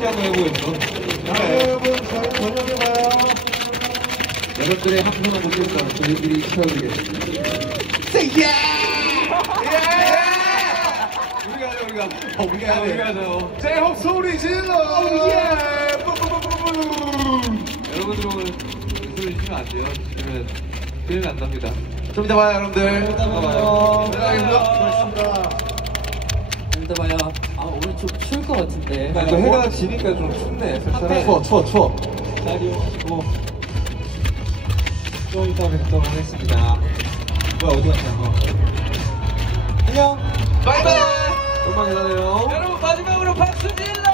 재밌게 한번 해보겠어. 여러분 잘 번역해봐요. 여러분들의 함성을 보면서 저희들이 채워드리겠습니다. Say yeah! 우리가 하죠. 제홉 소리 질러! 여러분들 오늘 소리 주시면 안 돼요. 들으면 안 납니다. 좀 이따 봐요, 여러분들. 좀 이따 봐요. 고맙습니다. 좀 이따 봐요. 아, 오늘 좀 추울 것 같은데. 또 해가 지니까 좀 춥네. 추워. 자리 오시고. 좀 이따 뵙도록 하겠습니다. 뭐야, 어디 갔냐, 안녕. 바이바이. 조금만 기다려요. 여러분, 마지막으로 박수 질러!